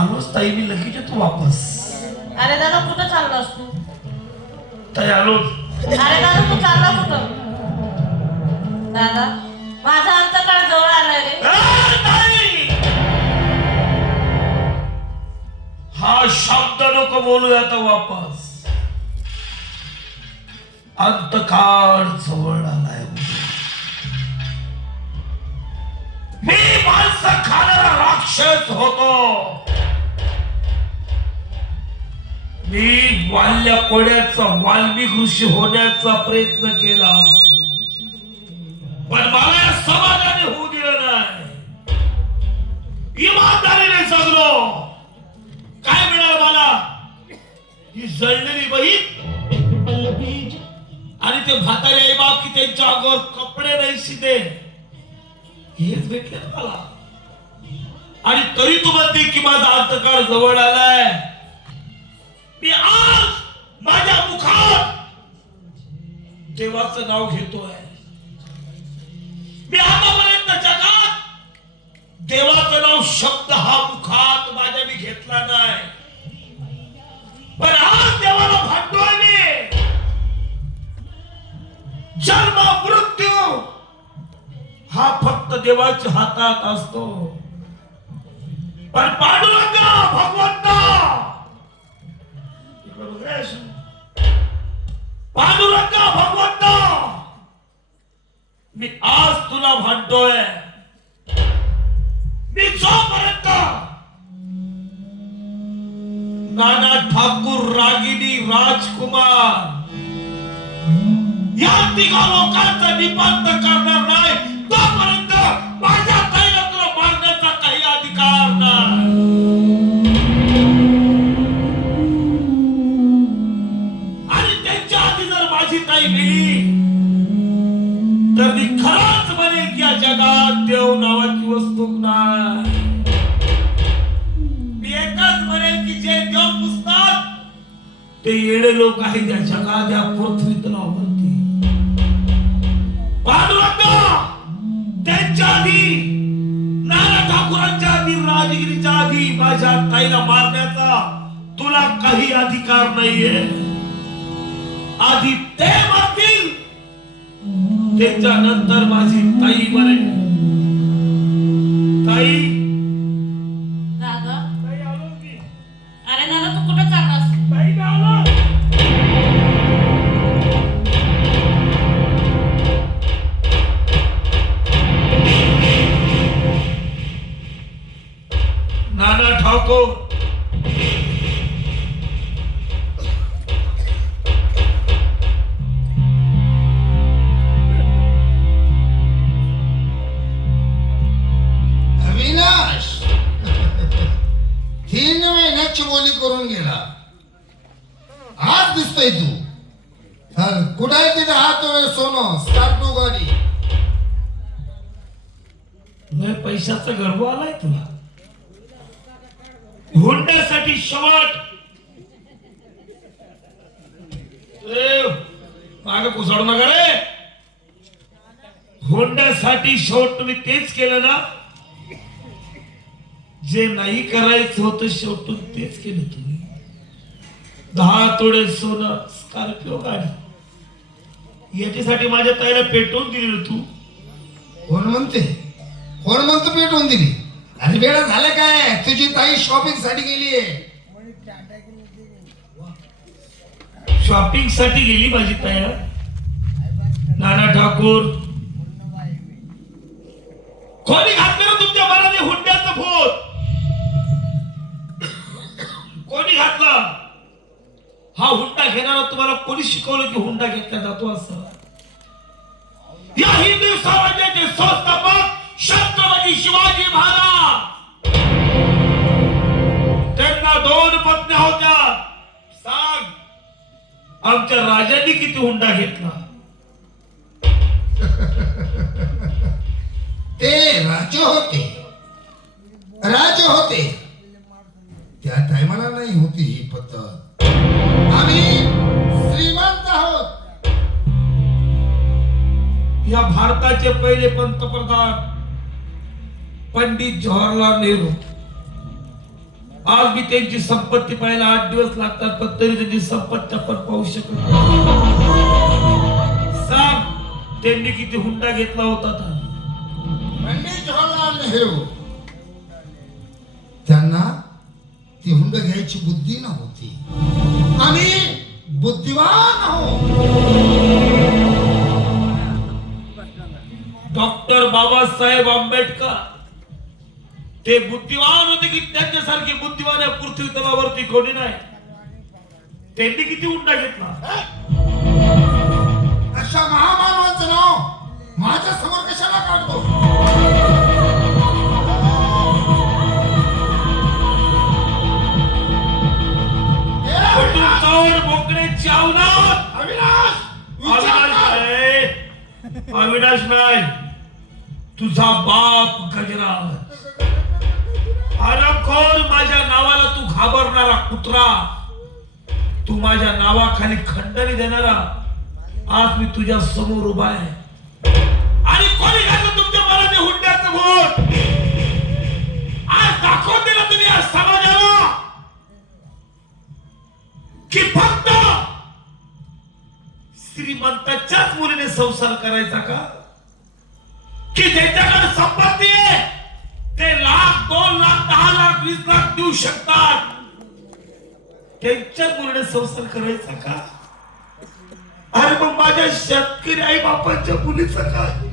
आलोच ताई, मी लगेच येतो वापस. अरे दादा कुठं चाललास तू? ताई आलो. अरे दादा तू चालला कुठं? दादा माझा अंतकाळ जवळ आलाय रे. हा शब्द नको बोलू आता वापस. अंतकाळ जवळ आलाय. मी माणसं खाणारा राक्षस होतो. मी वाल्या कोड्याचा वाल्मिक ऋषी होण्याचा प्रयत्न केला, पण मला या समाजाने होऊ दिलं नाही. इमानदारीने जगलो. काय मिळालं मला? ही जळलेली बहीण आणि ते म्हातारे आई बाप की त्यांच्या अंगावर कपडे नाही शिदे, हेच भेटले मला. आणि तरी तू म्हणते की माझा अंतकाळ जवळ आलाय. मी आज माझ्या मुखात देवाचं नाव घेतोय. मी आतापर्यंत जगात देवाचं नाव शब्द हा मुखात माझ्या मी घेतला नाही, पण आज देवाला भांडतोय मी. जन्म मृत्यू हा फक्त देवाच्या हातात असतो, पण पांडुरंगा भगवंता, पांडुरंगा भगवंता, मी आज तुला भांडतोय. मी जोपर्यंत नाना ठाकूर, रागिनी, राजकुमार या तिघा लोकांचा निपात करणार नाही, तोपर्यंत माझ्या ताईला तुला मारण्याचा काही अधिकार नाही. आणि त्यांच्या आधी जर माझी ताई गेली तर मी खरंच म्हणेन की या जगात देव नावाची वस्तू नाही. मी एकच म्हणेन की जे देव पुजतात ते येडे लोक आहेत या जगात, या पृथ्वीतलावरती. पांडुरंगा, त्यांच्या आधी, नाना ठाकूरांच्या आधी, राजगिरीच्या आधी माझ्या ताईला मारण्याचा तुला काही अधिकार नाहीये. आधी ते मारतील, त्याच्यानंतर माझी ताई मरेल. ताई, दादा ताई आलो मी. अरे दादा तू कुठं चाललास? ताई मी आलो. नाना ठाकूर, अविनाश 3 महिन्याची बोली करून गेला. आज दिसतोय तू. कुठे आहे तिथे हात सोनं स्कॉर्पिओ गाडी? लय पैशाचा गर्व आलाय तुला. हुंड्यासाठी शेवट माग पुसडू नका रे. हुंड्यासाठी शेवट तुम्ही तेच केलं ना जे नाही करायचं होतं. शेवटून तेच केलं तुम्ही. 10 तोळे सोनं, स्कॉर्पिओ गाडी, याच्यासाठी माझ्या ताईला पेटवून दिली तू. कोण म्हणते? कोण म्हणतो पेटवून दिली? अरे वेळा झालं काय? तुझी ताई शॉपिंग साठी गेलीये. शॉपिंग साठी गेली माझी ताई? नाना ठाकूर, कोणी घातलं ना तुमच्या मनाने हुंड्याचं भूत? कोणी घातला? हा हुंडा घेणारा तुम्हाला कोणी शिकवलं की हुंडा घेतला जातो असं? या हिंदू स्वराज्याचे संस्थापक छत्रपती शिवाजी महाराज, त्यांना 2 पत्न्या होत्या. सांग, आमच्या राजांनी किती हुंडा घेतला? ते राजे होते, राजे होते त्या टायमाला नाही होती ही पद्धत. आम्ही श्रीमंत आहोत. या भारताचे पहिले पंतप्रधान पंडित जवाहरलाल नेहरू. आज मी त्यांची संपत्ती पाहायला 8 दिवस लागतात, पण तरी त्यांची संपत्ती आपण पाहू शकत नाही. सांग त्यांनी किती हुंडा घेतला होता तर? पंडित जवाहरलाल नेहरू त्यांना ती हुंड घ्यायची बुद्धी नव्हती. आम्ही बुद्धिमान आहोत. डॉक्टर बाबासाहेब आंबेडकर ते बुद्धिमान होते की त्यांच्यासारखे बुद्धिमान या पृथ्वी तलावरती कोणी नाही. त्यांनी किती हुंडा घेतला? अशा महामानवांचं नाव माझ्या समोर कशाला काढतो? बोकड्याची अवलाद. अविनाश नाही, तुझा बाप गजराज. आरामखोर, माझ्या नावाला तू घाबरणारा कुत्रा, तू माझ्या नावाखाली खंडणी देणारा, आज मी तुझ्या समोर उभा आहे. आणि कोणी घातलं तुमच्या मनात हुंड्याचं भूत? आज दाखवून दिलं तुम्ही आज समाजाला की फक्त श्रीमंताच्याच मुलीने संसार करायचा का? की ज्याच्याकडे संपत्ती आहे ते 1,00,000, 2,00,000, 10,00,000, 20,00,000 देऊ शकतात, त्यांच्याच मुलीने संसार करायचा का? अरे मग माझ्या शेतकरी आई बापाच्या मुलीचं काय?